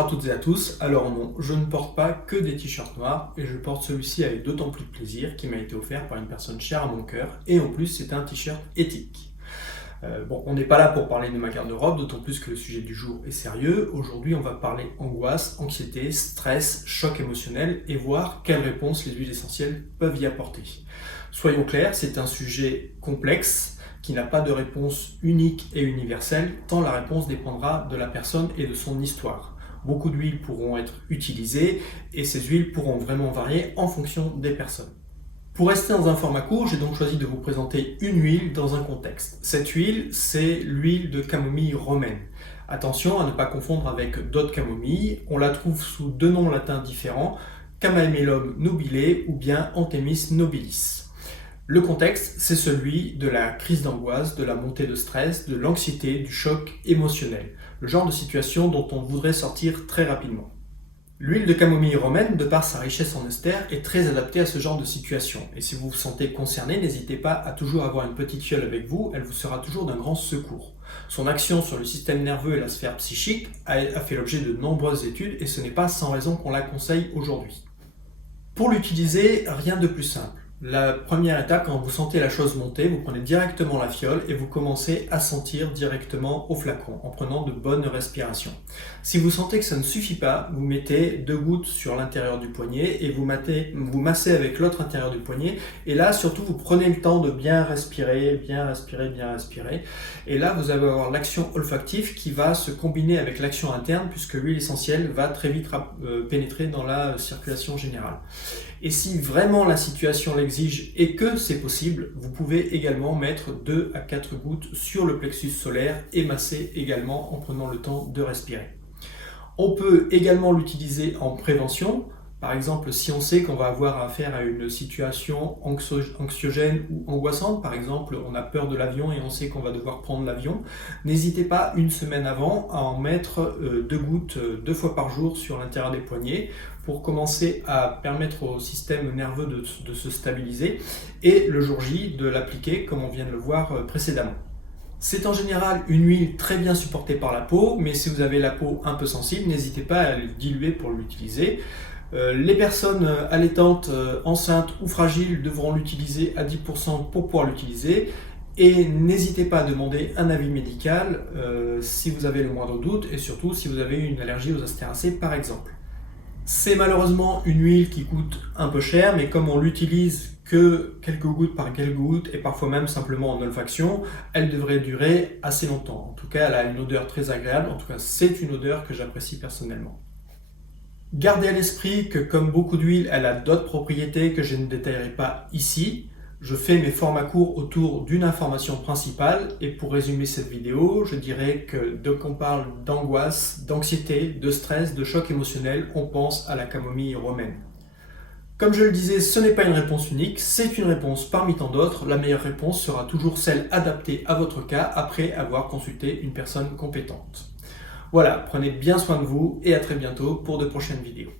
Bonjour à toutes et à tous, alors non, je ne porte pas que des t-shirts noirs et je porte celui-ci avec d'autant plus de plaisir qu'il m'a été offert par une personne chère à mon cœur et en plus c'est un t-shirt éthique. Bon, on n'est pas là pour parler de ma garde-robe, d'autant plus que le sujet du jour est sérieux. Aujourd'hui on va parler angoisse, anxiété, stress, choc émotionnel et voir quelles réponses les huiles essentielles peuvent y apporter. Soyons clairs, c'est un sujet complexe qui n'a pas de réponse unique et universelle, tant la réponse dépendra de la personne et de son histoire. Beaucoup d'huiles pourront être utilisées et ces huiles pourront vraiment varier en fonction des personnes. Pour rester dans un format court, j'ai donc choisi de vous présenter une huile dans un contexte. Cette huile, c'est l'huile de camomille romaine. Attention à ne pas confondre avec d'autres camomilles, on la trouve sous deux noms latins différents, Camamelum nobile ou bien Anthemis nobilis. Le contexte, c'est celui de la crise d'angoisse, de la montée de stress, de l'anxiété, du choc émotionnel. Le genre de situation dont on voudrait sortir très rapidement. L'huile de camomille romaine, de par sa richesse en ester, est très adaptée à ce genre de situation. Et si vous vous sentez concerné, n'hésitez pas à toujours avoir une petite fiole avec vous, elle vous sera toujours d'un grand secours. Son action sur le système nerveux et la sphère psychique a fait l'objet de nombreuses études et ce n'est pas sans raison qu'on la conseille aujourd'hui. Pour l'utiliser, rien de plus simple. La première étape, quand vous sentez la chose monter, vous prenez directement la fiole et vous commencez à sentir directement au flacon en prenant de bonnes respirations. Si vous sentez que ça ne suffit pas, vous mettez 2 gouttes sur l'intérieur du poignet et vous massez avec l'autre intérieur du poignet. Et là, surtout, vous prenez le temps de bien respirer, bien respirer, bien respirer. Et là, vous allez avoir l'action olfactive qui va se combiner avec l'action interne puisque l'huile essentielle va très vite pénétrer dans la circulation générale. Et si vraiment la situation l'exige et que c'est possible, vous pouvez également mettre 2 à 4 gouttes sur le plexus solaire et masser également en prenant le temps de respirer. On peut également l'utiliser en prévention. Par exemple, si on sait qu'on va avoir affaire à une situation anxiogène ou angoissante, par exemple, on a peur de l'avion et on sait qu'on va devoir prendre l'avion, n'hésitez pas une semaine avant à en mettre 2 gouttes 2 fois par jour sur l'intérieur des poignets pour commencer à permettre au système nerveux de se stabiliser et le jour J de l'appliquer comme on vient de le voir précédemment. C'est en général une huile très bien supportée par la peau, mais si vous avez la peau un peu sensible, n'hésitez pas à le diluer pour l'utiliser. Les personnes allaitantes, enceintes ou fragiles devront l'utiliser à 10% pour pouvoir l'utiliser. Et n'hésitez pas à demander un avis médical si vous avez le moindre doute et surtout si vous avez une allergie aux astéracées par exemple. C'est malheureusement une huile qui coûte un peu cher, mais comme on l'utilise que quelques gouttes par quelques gouttes et parfois même simplement en olfaction, elle devrait durer assez longtemps. En tout cas, elle a une odeur très agréable, en tout cas c'est une odeur que j'apprécie personnellement. Gardez à l'esprit que comme beaucoup d'huiles, elle a d'autres propriétés que je ne détaillerai pas ici. Je fais mes formats courts autour d'une information principale et pour résumer cette vidéo, je dirais que dès qu'on parle d'angoisse, d'anxiété, de stress, de choc émotionnel, on pense à la camomille romaine. Comme je le disais, ce n'est pas une réponse unique, c'est une réponse parmi tant d'autres. La meilleure réponse sera toujours celle adaptée à votre cas après avoir consulté une personne compétente. Voilà, prenez bien soin de vous et à très bientôt pour de prochaines vidéos.